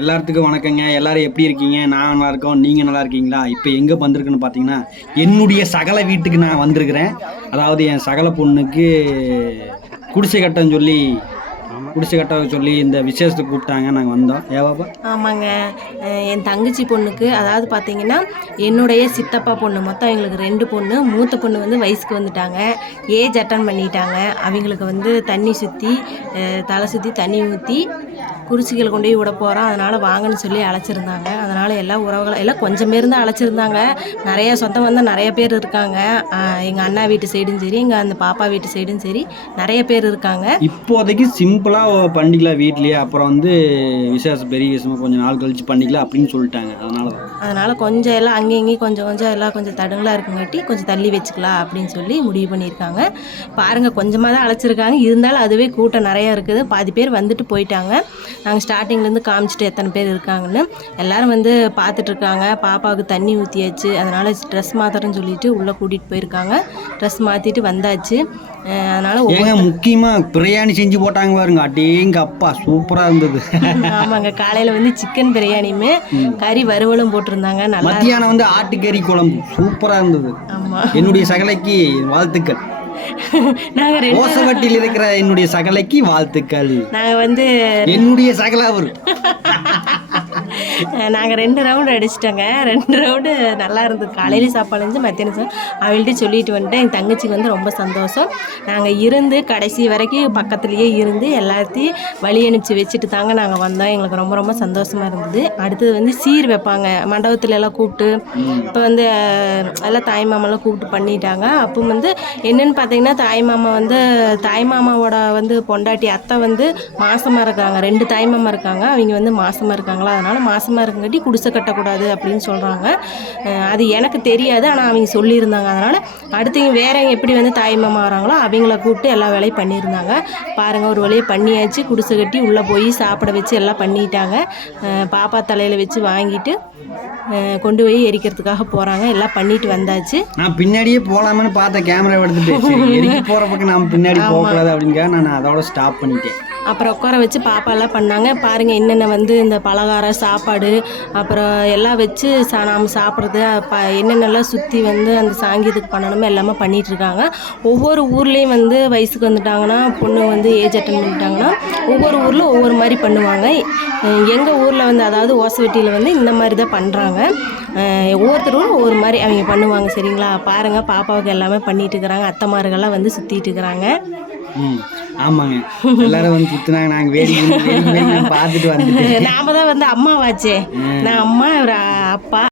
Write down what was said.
எல்லாத்துக்கும் வணக்கங்க. எல்லாரும் எப்படி இருக்கீங்க? நான் நல்லா இருக்கோம். நீங்கள் நல்லா இருக்கீங்களா? இப்போ எங்கே வந்திருக்குன்னு பார்த்தீங்கன்னா என்னுடைய சகல வீட்டுக்கு நான் வந்திருக்கிறேன். அதாவது என் சகல பொண்ணுக்கு குடிசை கட்டம் சொல்லி குடிசை கட்ட சொல்லி இந்த விசேஷத்தை கூப்பிட்டாங்க. நாங்கள் வந்தோம். ஏவாப்பா ஆமாங்க. என் தங்கச்சி பொண்ணுக்கு அதாவது பார்த்தீங்கன்னா என்னுடைய சித்தப்பா பொண்ணு. மொத்தம் எங்களுக்கு ரெண்டு பொண்ணு. மூத்த பொண்ணு வந்து வயசுக்கு வந்துட்டாங்க. ஏஜ் அட்டன் பண்ணிட்டாங்க. அவங்களுக்கு வந்து தண்ணி சுற்றி தலை சுற்றி தண்ணி ஊற்றி குறிச்சிகளை கொண்டு போய் விட போகிறோம் அதனால் வாங்கன்னு சொல்லி அழைச்சிருந்தாங்க. அதனால் எல்லா உறவுகளும் எல்லாம் கொஞ்சம் பேர் தான் அழைச்சிருந்தாங்க. நிறைய சொந்தம் வந்து நிறைய பேர் இருக்காங்க. எங்கள் அண்ணா வீட்டு சைடும் சரி எங்கள் அந்த பாப்பா வீட்டு சைடும் சரி நிறைய பேர் இருக்காங்க. இப்போதைக்கு சிம்பிளாக பண்ணிக்கலாம் வீட்லேயே அப்புறம் வந்து விசேஷம் பெரிய விசேஷமாக கொஞ்சம் நாள் கழிச்சு பண்ணிக்கலாம் அப்படின்னு சொல்லிட்டாங்க. அதனால தான். அதனால் கொஞ்சம் எல்லாம் அங்கேயும் இங்கேயும் கொஞ்சம் கொஞ்சம் எல்லாம் கொஞ்சம் தடுங்களாக இருக்குங்காட்டி கொஞ்சம் தள்ளி வச்சுக்கலாம் அப்படின்னு சொல்லி முடிவு பண்ணியிருக்காங்க. பாருங்க கொஞ்சமாக தான் அழைச்சிருக்காங்க. இருந்தாலும் அதுவே கூட்டம் நிறையா இருக்குது. பாதி பேர் வந்துட்டு போயிட்டாங்க. நாங்கள் ஸ்டார்டிங்லேருந்து காமிச்சிட்டு எத்தனை பேர் இருக்காங்கன்னு எல்லாரும் வந்து பார்த்துட்டு இருக்காங்க. பாப்பாவுக்கு தண்ணி ஊற்றியாச்சு அதனால் ட்ரெஸ் மாத்திரன்னு சொல்லிட்டு உள்ளே கூட்டிகிட்டு போயிருக்காங்க. ட்ரெஸ் மாற்றிட்டு வந்தாச்சு. அதனால ஏங்க முக்கியமாக பிரியாணி செஞ்சு போட்டாங்க பாருங்க. அடேங்க அப்பா சூப்பராக இருந்தது. ஆமாங்க. காலையில் வந்து சிக்கன் பிரியாணியுமே கறி வறுவலும் போட்டிருந்தாங்க. நல்லா மத்தியானம் வந்து ஆட்டுக்கறி குழம்பு. சூப்பராக இருந்தது. ஆமாம் என்னுடைய சகலைக்கு வாழ்த்துக்கள். ஓசவட்டியில் இருக்கிற என்னுடைய சகலைக்கு வாழ்த்துக்கள். நாங்கள் வந்து என்னுடைய சகல அவர் நாங்கள் ரெண்டு ரவுண்டு அடிச்சிட்டோங்க. ரெண்டு ரவுண்டு நல்லா இருந்தது. காலையில சாப்பாடு இருந்து மத்தியானம் சா அவள்கிட்ட சொல்லிட்டு வந்துட்டேன். என் தங்கச்சிக்கு வந்து ரொம்ப சந்தோஷம். நாங்கள் இருந்து கடைசி வரைக்கும் பக்கத்துலேயே இருந்து எல்லாத்தையும் வழி அனுப்பிச்சு வச்சுட்டு தாங்க நாங்கள் வந்தோம். எங்களுக்கு ரொம்ப ரொம்ப சந்தோஷமாக இருந்தது. அடுத்தது வந்து சீர் வைப்பாங்க. மண்டபத்துல எல்லாம் கூப்பிட்டு இப்போ வந்து எல்லாம் தாய் மாமாலாம் கூப்பிட்டு பண்ணிட்டாங்க. அப்போ வந்து என்னென்னு பார்த்தீங்கன்னா தாய் மாமா வந்து தாய் மாமாவோட வந்து பொண்டாட்டி அத்தை வந்து மாசமாக இருக்காங்க. ரெண்டு தாய் மாமா இருக்காங்க. அவங்க வந்து மாசமாக இருக்காங்களா? அதனால மாசம் இருக்கங்காட்டி குடிசை கட்டக்கூடாது அப்படின்னு சொல்றாங்க. அஹ் அது எனக்கு தெரியாது ஆனால் அவங்க சொல்லியிருந்தாங்க. அதனால அடுத்தவங்க வேற எப்படி வந்து தாய் மாமா வராங்களோ அவங்கள கூப்பிட்டு எல்லா வேலையும் பண்ணியிருந்தாங்க. பாருங்க ஒரு வழியை பண்ணியாச்சு. குடிசை கட்டி உள்ளே போய் சாப்பிட வச்சு எல்லாம் பண்ணிட்டாங்க. பாப்பா தலையில் வச்சு வாங்கிட்டு கொண்டு போய் எரிக்கிறதுக்காக போகிறாங்க எல்லாம் பண்ணிட்டு வந்தாச்சு. நான் பின்னாடியே போலாமன்னு பார்த்தேன் கேமரா எடுத்துட்டு எரிக்க போற பக்கம் நாம பின்னாடி போகக்கூடாது அப்படிங்க நான் அதோட ஸ்டாப் பண்ணிட்டேன். அப்புறம் உட்கார வச்சு பாப்பாலாம் பண்ணாங்க. பாருங்கள் என்னென்ன வந்து இந்த பலகாரம் சாப்பாடு அப்புறம் எல்லாம் வச்சு சா நாம் சாப்பிட்றது ப என்னென்னலாம் சுற்றி வந்து அந்த சாங்கியத்துக்கு பண்ணணுமோ எல்லாமே பண்ணிகிட்ருக்காங்க ஒவ்வொரு ஊர்லேயும் வந்து வயசுக்கு வந்துட்டாங்கன்னா பொண்ணு வந்து ஏஜ் அட்டன் பண்ணிட்டாங்கன்னா ஒவ்வொரு ஊரில் ஒவ்வொரு மாதிரி பண்ணுவாங்க. எங்கள் ஊரில் வந்து அதாவது ஓசவெட்டியில் வந்து இந்த மாதிரி தான் பண்ணுறாங்க ஒவ்வொருத்தரும் ஒவ்வொரு மாதிரி அவங்க பண்ணுவாங்க சரிங்களா? பாருங்கள் பாப்பாவுக்கு எல்லாமே பண்ணிகிட்டு இருக்கிறாங்க அத்தைமார்கள்லாம் வந்து சுற்றிட்டு இருக்கிறாங்க ஆமாங்க. எல்லாரும் வந்து சுத்தினாங்க. நாங்க வேடிக்கை பார்த்துட்டு வந்துட்டு நாம தான் வந்து அம்மாவாச்சே. நான் அம்மா ஒரு அப்பா.